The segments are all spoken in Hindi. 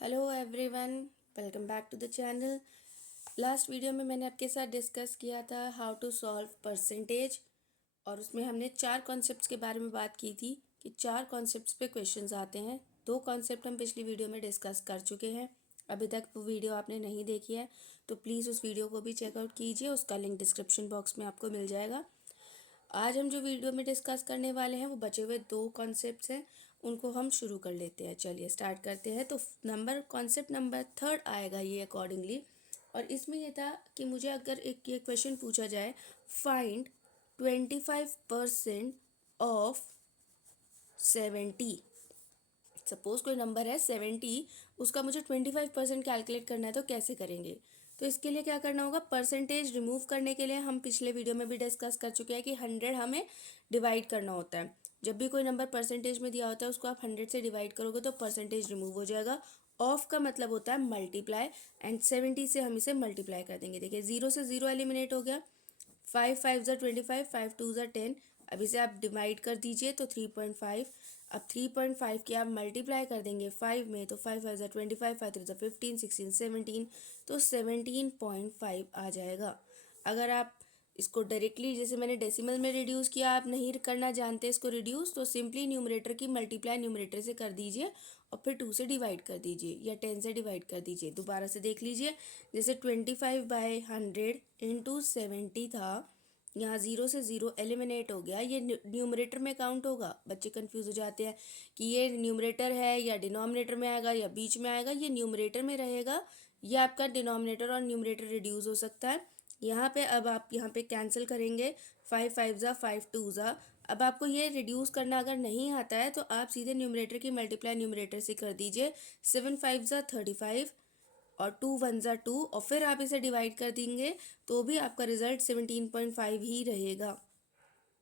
Hello everyone, welcome back to the channel. Last video में मैंने आपके साथ डिस्कस किया था हाउ टू सॉल्व परसेंटेज, और उसमें हमने 4 कॉन्सेप्ट्स के बारे में बात की थी कि 4 कॉन्सेप्ट्स पे क्वेश्चंस आते हैं। 2 कॉन्सेप्ट हम पिछली वीडियो में डिस्कस कर चुके हैं। अभी तक वो वीडियो आपने नहीं देखी है तो प्लीज़ उस वीडियो को भी चेकआउट कीजिए, उसका लिंक डिस्क्रिप्शन बॉक्स में आपको मिल जाएगा। आज हम जो वीडियो में डिस्कस करने वाले हैं वो बचे हुए 2 कॉन्सेप्ट्स हैं, उनको हम शुरू कर लेते हैं। चलिए स्टार्ट करते हैं। तो कॉन्सेप्ट नंबर 3 आएगा ये अकॉर्डिंगली, और इसमें ये था कि मुझे अगर एक ये क्वेश्चन पूछा जाए, फाइंड 25% ऑफ 70। सपोज कोई नंबर है 70, उसका मुझे 25% कैलकुलेट करना है, तो कैसे करेंगे? तो इसके लिए क्या करना होगा, परसेंटेज रिमूव करने के लिए हम पिछले वीडियो में भी डिस्कस कर चुके हैं कि 100 हमें डिवाइड करना होता है। जब भी कोई नंबर परसेंटेज में दिया होता है उसको आप 100 से डिवाइड करोगे तो परसेंटेज रिमूव हो जाएगा। ऑफ का मतलब होता है मल्टीप्लाई, एंड 70 से हम इसे मल्टीप्लाई कर देंगे। देखिए 0 से 0 एलिमिनेट हो गया, 5 5 ज़ा 25, 5 2 ज़ा 10। अब इसे आप डिवाइड कर दीजिए तो 3.5। अब 3.5 की आप मल्टीप्लाई कर देंगे 5 में, तो 5 5 ज़ा 25, 5 3 ज़ा 15, 16 17, तो 17.5 आ जाएगा। अगर आप इसको डायरेक्टली, जैसे मैंने डेसिमल में रिड्यूस किया, आप नहीं करना जानते इसको रिड्यूस, तो सिंपली न्यूमरेटर की मल्टीप्लाई न्यूमरेटर से कर दीजिए और फिर 2 से डिवाइड कर दीजिए या 10 से डिवाइड कर दीजिए। दोबारा से देख लीजिए, जैसे 25/100 इंटू 70 था, यहाँ 0 से 0 एलिमिनेट हो गया, ये न्यूमरेटर में काउंट होगा। बच्चे कंफ्यूज हो जाते हैं कि ये न्यूमरेटर है या डिनोमिनेटर में आएगा या बीच में आएगा। ये न्यूमरेटर में रहेगा, ये आपका डिनोमिनेटर और न्यूमरेटर रिड्यूस हो सकता है। यहाँ पे अब आप यहाँ पे कैंसिल करेंगे, 5 5 ज़ा 5 2 ज़ा। अब आपको ये रिड्यूस करना अगर नहीं आता है तो आप सीधे न्यूमरेटर की मल्टीप्लाई न्यूमरेटर से कर दीजिए। 7 5 ज़ा 35 और 2 1 ज़ा 2, और फिर आप इसे डिवाइड कर देंगे तो भी आपका रिजल्ट 17.5 ही रहेगा।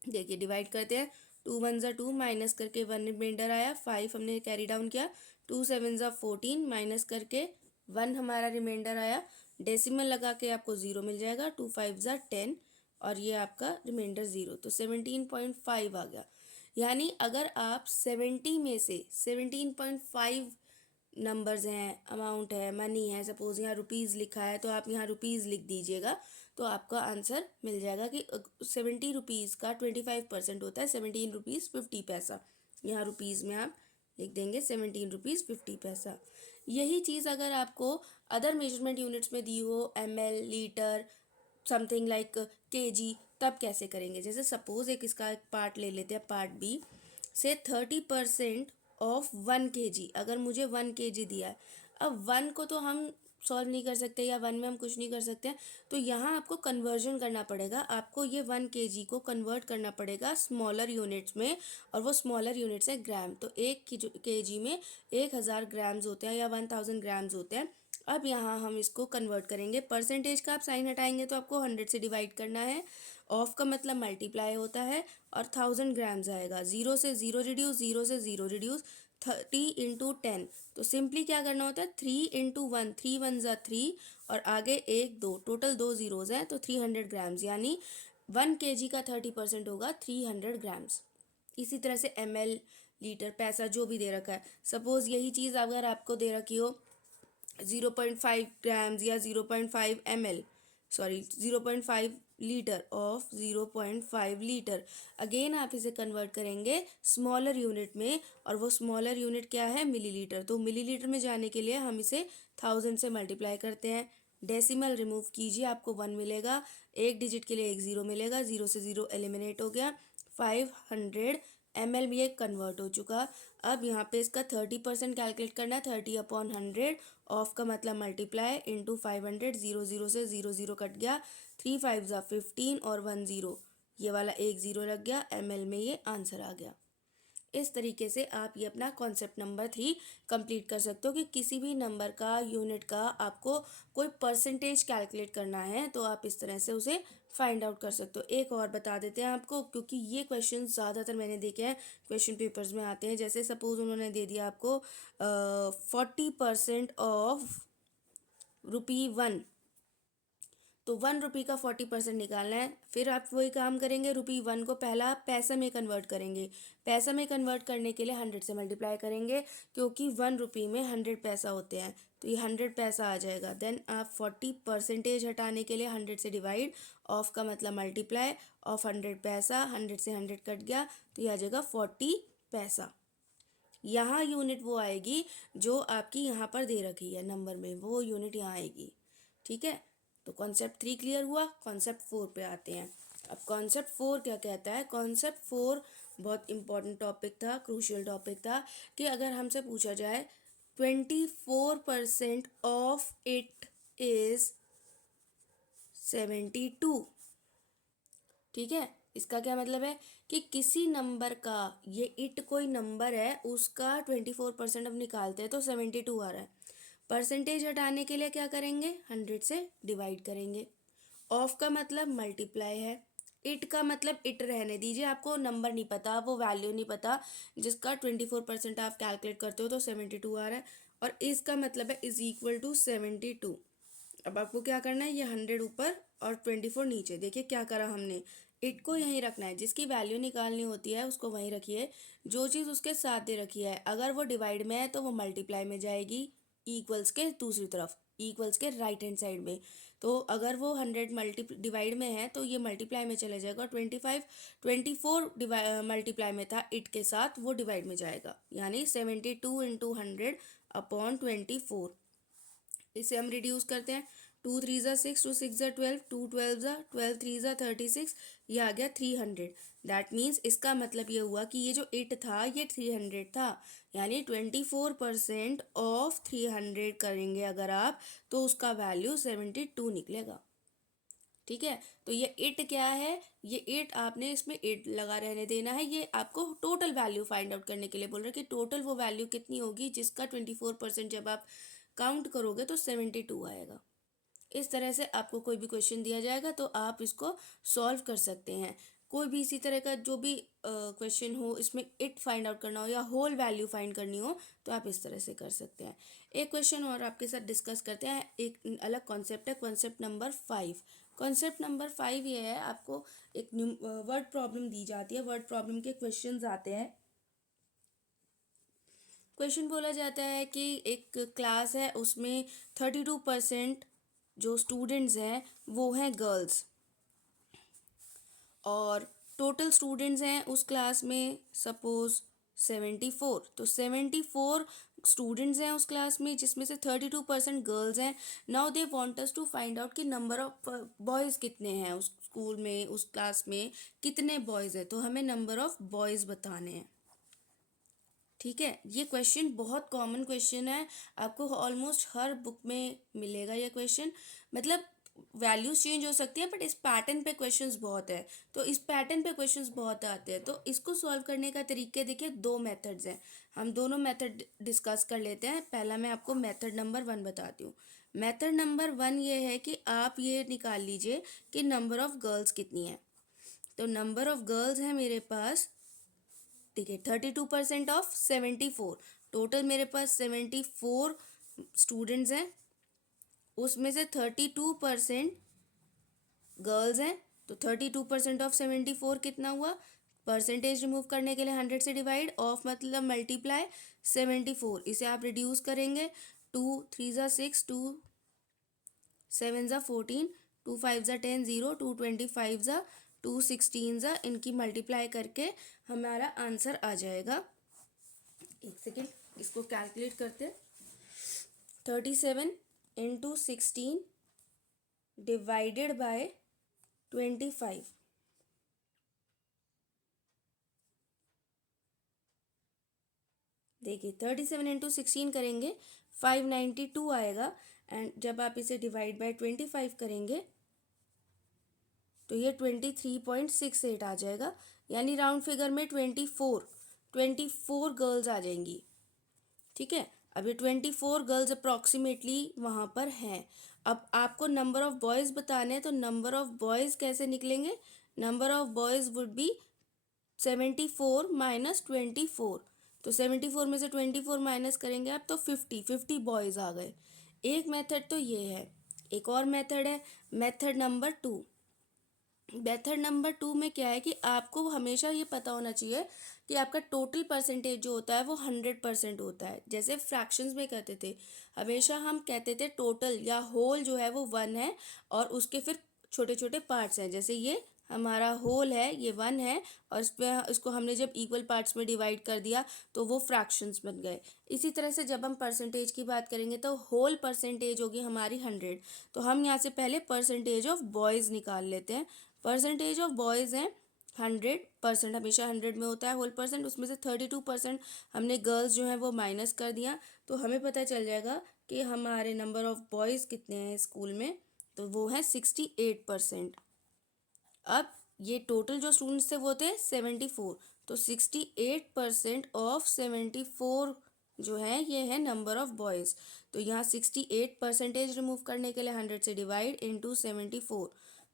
देखिए डिवाइड करते हैं, 2 1 ज़ा 2, माइनस करके 1 रिमाइंडर आया, 5 हमने कैरी डाउन किया, 2 7 ज़ा 14, माइनस करके 1 हमारा रिमाइंडर आया। डेसिमल लगा के आपको 0 मिल जाएगा, 2 5 ज़ा 10, और ये आपका रिमाइंडर 0, तो 17.5 आ गया। यानी अगर आप 70 में से 17.5 नंबर्स हैं, अमाउंट है, मनी है, सपोज यहाँ रुपीज़ लिखा है तो आप यहाँ रुपीज़ लिख दीजिएगा, तो आपका आंसर मिल जाएगा कि 70 रुपीज़ का 25% होता है 17 रुपीज़ 50 पैसा। यहाँ रुपीज़ में आप लिख देंगे 17 रुपीज़ 50 पैसा। यही चीज़ अगर आपको अदर मेजरमेंट यूनिट्स में दी हो, ml, litre, something like kg, तब कैसे करेंगे? जैसे सपोज एक इसका एक पार्ट ले लेते हैं, पार्ट बी से 30% ऑफ 1 kg। अगर मुझे 1 kg दिया है, अब 1 को तो हम सॉल्व नहीं कर सकते या 1 में हम कुछ नहीं कर सकते, तो यहाँ आपको कन्वर्जन करना पड़ेगा। आपको ये 1 kg को कन्वर्ट करना पड़ेगा स्मॉलर यूनिट्स में, और वो स्मॉलर यूनिट्स है ग्राम। तो 1 kg में 1000 ग्राम्स होते हैं या 1000 ग्राम्स होते हैं। अब यहाँ हम इसको कन्वर्ट करेंगे, परसेंटेज का आप साइन हटाएंगे तो आपको 100 से डिवाइड करना है। ऑफ का मतलब मल्टीप्लाई होता है, और 1000 ग्राम्स आएगा। 0 से 0 रिड्यूस, 0 से 0 रिड्यूस, 30 इंटू 10। तो सिंपली क्या करना होता है, 3 इंटू 1, 3 1 ज़ा 3, और आगे 1 2, टोटल 2 जीरोज़ हैं, तो 300 ग्राम्स, यानी 1 kg का 30% होगा 300 ग्राम्स। इसी तरह से ml, लीटर, पैसा जो भी दे रखा है, सपोज़ यही चीज़ अगर आपको दे रखी हो 0.5 ग्राम्स या 0.5 ml, sorry 0.5 litre of 0.5 litre, again आप इसे कन्वर्ट करेंगे स्मॉलर यूनिट में, और वो स्मॉलर यूनिट क्या है, मिलीलीटर। तो मिलीलीटर में जाने के लिए हम इसे 1000 से मल्टीप्लाई करते हैं। डेसिमल रिमूव कीजिए, आपको 1 मिलेगा, एक डिजिट के लिए एक 0 मिलेगा, 0 से 0 एलिमिनेट हो गया। 500 ml में ये कन्वर्ट हो चुका। अब यहाँ पे इसका 30% कैलकुलेट करना है, 30/100। ऑफ का मतलब मल्टीप्लाई इंटू 500, 0 0 से 0 0 कट गया, 3 5 ज़ा 15 और 1 0, ये वाला एक 0 लग गया, ml में ये आंसर आ गया। इस तरीके से आप ये अपना कॉन्सेप्ट नंबर 3 कंप्लीट कर सकते हो कि किसी भी नंबर का, यूनिट का आपको कोई परसेंटेज कैलकुलेट करना है तो आप इस तरह से उसे फाइंड आउट कर सकते हो। एक और बता देते हैं आपको, क्योंकि ये क्वेश्चन ज़्यादातर मैंने देखे हैं क्वेश्चन पेपर्स में आते हैं। जैसे सपोज उन्होंने दे दिया आपको 40% ऑफ ₹1, तो 1 रुपये का 40% निकालना है। फिर आप वही काम करेंगे, ₹1 को पहला पैसा में कन्वर्ट करेंगे। पैसा में कन्वर्ट करने के लिए 100 से मल्टीप्लाई करेंगे, क्योंकि 1 रुपये में 100 पैसा होते हैं, तो ये 100 पैसा आ जाएगा। देन आप 40% हटाने के लिए 100 से डिवाइड, ऑफ का मतलब मल्टीप्लाई, ऑफ 100 पैसा, 100 से 100 कट गया, तो ये आ जाएगा 40 पैसा। यहाँ यूनिट वो आएगी जो आपकी यहाँ पर दे रखी है नंबर में, वो यूनिट यहाँ आएगी। ठीक है, तो कॉन्सेप्ट 3 क्लियर हुआ। कॉन्सेप्ट 4 पे आते हैं। अब कॉन्सेप्ट 4 क्या कहता है? कॉन्सेप्ट 4 बहुत इंपॉर्टेंट टॉपिक था, क्रूशियल टॉपिक था, कि अगर हमसे पूछा जाए 24% ऑफ इट इज 72। ठीक है, इसका क्या मतलब है कि किसी नंबर का, ये इट कोई नंबर है, उसका 24% अब निकालते हैं तो 72 आ रहा है। परसेंटेज हटाने के लिए क्या करेंगे? 100 से डिवाइड करेंगे। ऑफ का मतलब मल्टीप्लाई है। इट का मतलब इट रहने दीजिए, आपको नंबर नहीं पता, वो वैल्यू नहीं पता जिसका 24% आप कैलकुलेट करते हो तो 72 आ रहा है। और इसका मतलब है इज इक्वल टू 72। अब आपको क्या करना है, ये 100 ऊपर और 24 नीचे। देखिए क्या करा हमने, इट को यहीं रखना है, जिसकी वैल्यू निकालनी होती है उसको वहीं रखिए। जो चीज़ उसके साथ दे रखी है, अगर वो डिवाइड में है तो वो मल्टीप्लाई में जाएगी, इक्वल्स के दूसरी तरफ, इक्वल्स के राइट हैंड साइड में। तो अगर वो 100 डिवाइड में है तो ये मल्टीप्लाई में चले जाएगा। 24 मल्टीप्लाई में था इट के साथ, वो डिवाइड में जाएगा, यानी 72 इंटू 100 अपॉन 24। इसे हम रिड्यूस करते हैं। 2 3 ज़ा 6, 2 6 ज़ा 12, 2 12 ज़ा 12, 3 ज़ा 36, ये आ गया 300। दैट मीन्स इसका मतलब ये हुआ कि ये जो 8 था ये 300 था, यानी 24% ऑफ 300 करेंगे अगर आप, तो उसका वैल्यू 72 निकलेगा। ठीक है, तो ये 8 क्या है? ये 8 आपने इसमें 8 लगा रहने देना है। ये आपको टोटल वैल्यू फाइंड आउट करने के लिए बोल रहे हैं कि टोटल वो वैल्यू कितनी होगी जिसका 24% जब आप काउंट करोगे तो 72 आएगा। इस तरह से आपको कोई भी क्वेश्चन दिया जाएगा तो आप इसको सॉल्व कर सकते हैं। कोई भी इसी तरह का जो भी क्वेश्चन हो, इसमें इट फाइंड आउट करना हो या होल वैल्यू फाइंड करनी हो, तो आप इस तरह से कर सकते हैं। एक क्वेश्चन और आपके साथ डिस्कस करते हैं, एक अलग कॉन्सेप्ट है, कॉन्सेप्ट नंबर 5। कॉन्सेप्ट नंबर 5 ये है, आपको एक वर्ड प्रॉब्लम दी जाती है, वर्ड प्रॉब्लम के क्वेश्चंस आते हैं। क्वेश्चन बोला जाता है कि एक क्लास है, उसमें 32% जो स्टूडेंट्स हैं वो हैं गर्ल्स, और टोटल स्टूडेंट्स हैं उस क्लास में सपोज 74। तो 74 स्टूडेंट्स हैं उस क्लास में, जिसमें से 32% गर्ल्स हैं। Now they want us to find out कि नंबर ऑफ बॉयज़ कितने हैं उस स्कूल में, उस क्लास में कितने बॉयज़ हैं, तो हमें नंबर ऑफ बॉयज़ बताने हैं। ठीक है, ये क्वेश्चन बहुत कॉमन क्वेश्चन है, आपको ऑलमोस्ट हर बुक में मिलेगा ये क्वेश्चन। मतलब वैल्यूज चेंज हो सकती हैं, बट इस पैटर्न पे क्वेश्चंस बहुत है, तो इस पैटर्न पे क्वेश्चंस बहुत आते हैं। तो इसको सॉल्व करने का तरीके देखिए, 2 मेथड्स हैं, हम दोनों मेथड डिस्कस कर लेते हैं। पहला मैं आपको मेथड नंबर 1 बताती हूँ। मेथड नंबर 1 ये है कि आप ये निकाल लीजिए कि नंबर ऑफ गर्ल्स कितनी है। तो नंबर ऑफ गर्ल्स है मेरे पास, ठीक है, 32% ऑफ 74, टोटल मेरे पास 74 स्टूडेंट्स हैं, उसमें से 32% गर्ल्स हैं। तो 32% ऑफ 74 कितना हुआ? परसेंटेज रिमूव करने के लिए 100 से डिवाइड, ऑफ मतलब मल्टीप्लाई, 74 इसे आप रिड्यूस करेंगे। 2 3 ज़ा 6, 2 7 ज़ा 14, 2 5 ज़ा 10, 0, 2 25 ज़ा 2 16 ज़ा, इनकी मल्टीप्लाई करके हमारा आंसर आ जाएगा। एक सेकेंड, इसको कैलकुलेट करते हैं। 37 इंटू 16 डिवाइडेड बाय 25। देखिए 37 इंटू 16 करेंगे 592 आएगा, एंड जब आप इसे डिवाइड बाय 25 करेंगे तो ये 23.68 आ जाएगा, यानी राउंड फिगर में 24 गर्ल्स आ जाएंगी। ठीक है, अब ये 24 गर्ल्स अप्रॉक्सीमेटली वहाँ पर हैं। अब आपको नंबर ऑफ बॉयज़ बताने हैं, तो नंबर ऑफ बॉयज़ कैसे निकलेंगे? Number of boys would be 74 minus 24। तो 74 में से 24 माइनस करेंगे आप तो 50 बॉयज़ आ गए। एक मेथड तो ये है। एक और मेथड है, मेथड नंबर 2। मेथड नंबर 2 में क्या है कि आपको हमेशा ये पता होना चाहिए कि आपका टोटल परसेंटेज जो होता है वो 100% होता है। जैसे फ्रैक्शंस में कहते थे, हमेशा हम कहते थे टोटल या होल जो है वो 1 है और उसके फिर छोटे छोटे पार्ट्स हैं। जैसे ये हमारा होल है, ये 1 है और इसको हमने जब इक्वल पार्ट्स में डिवाइड कर दिया तो वो फ्रैक्शंस बन गए। इसी तरह से जब हम परसेंटेज की बात करेंगे तो होल परसेंटेज होगी हमारी 100। तो हम यहाँ से पहले परसेंटेज ऑफ बॉयज़ निकाल लेते हैं। परसेंटेज ऑफ बॉयज़ हैं 100%, हमेशा 100 में होता है होल परसेंट। उसमें से 32% हमने गर्ल्स जो हैं वो माइनस कर दिया, तो हमें पता चल जाएगा कि हमारे नंबर ऑफ बॉयज़ कितने हैं स्कूल में, तो वो हैं 68%। अब ये टोटल जो स्टूडेंट्स थे वो थे 74, तो 68% ऑफ 74 जो है ये है नंबर ऑफ बॉयज़। तो यहाँ 68% रिमूव करने के लिए 100 से डिवाइड इंटू 74।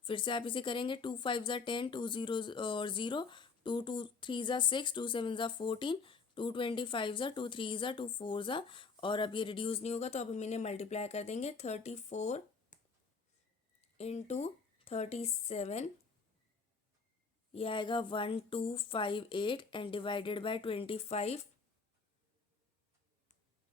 फिर से आप इसे करेंगे, 2 5 ज़ा 10, 2 0 और 0, 2 2 3 ज़ा 6, 2 7 ज़ा 14, 2 25 ज़ा 2 3 ज़ा 2 4 ज़ा, और अब ये रिड्यूस नहीं होगा तो अब हम इन्हें मल्टीप्लाई कर देंगे। 34 इंटू 37, ये आएगा 1258 एंड डिवाइडेड बाय 25,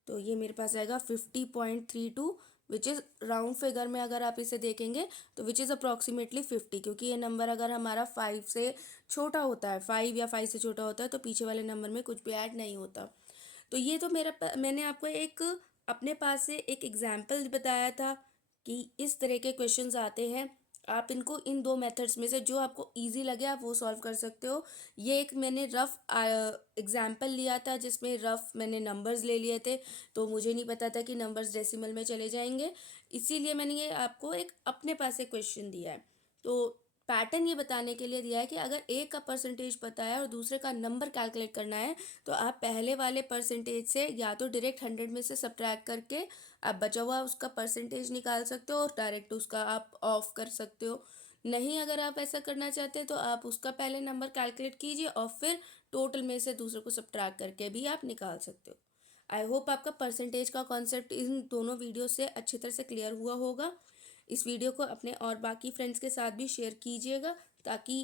तो ये मेरे पास आएगा 50.32, विच इज़ राउंड फिगर में अगर आप इसे देखेंगे तो विच इज़ अप्रॉक्सीमेटली 50, क्योंकि ये नंबर अगर हमारा 5 से छोटा होता है, 5 या 5 से छोटा होता है तो पीछे वाले नंबर में कुछ भी ऐड नहीं होता। तो ये तो मैंने आपको एक अपने पास से एक एग्जाम्पल बताया था कि इस तरह के क्वेश्चंस आते हैं। आप इनको इन दो मेथड्स में से जो आपको इजी लगे आप वो सॉल्व कर सकते हो। ये एक मैंने रफ एग्जाम्पल लिया था जिसमें रफ मैंने नंबर्स ले लिए थे, तो मुझे नहीं पता था कि नंबर्स डेसिमल में चले जाएंगे, इसीलिए मैंने ये आपको एक अपने पास से क्वेश्चन दिया है। तो पैटर्न ये बताने के लिए दिया है कि अगर एक का परसेंटेज पता है और दूसरे का नंबर कैलकुलेट करना है तो आप पहले वाले परसेंटेज से या तो डायरेक्ट 100 में से सब्ट्रैक्ट करके आप बचा हुआ उसका परसेंटेज निकाल सकते हो और डायरेक्ट उसका आप ऑफ कर सकते हो। नहीं, अगर आप ऐसा करना चाहते हैं तो आप उसका पहले नंबर कैलकुलेट कीजिए और फिर टोटल में से दूसरे को सब्ट्रैक्ट करके भी आप निकाल सकते हो। आई होप आपका परसेंटेज का कॉन्सेप्ट इन दोनों वीडियो से अच्छी तरह से क्लियर हुआ होगा। इस वीडियो को अपने और बाकी फ्रेंड्स के साथ भी शेयर कीजिएगा ताकि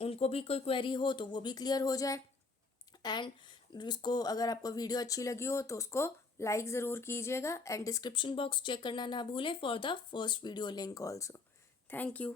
उनको भी कोई क्वेरी हो तो वो भी क्लियर हो जाए। एंड उसको अगर आपको वीडियो अच्छी लगी हो तो उसको लाइक ज़रूर कीजिएगा एंड डिस्क्रिप्शन बॉक्स चेक करना ना भूलें for the first video link also. Thank you.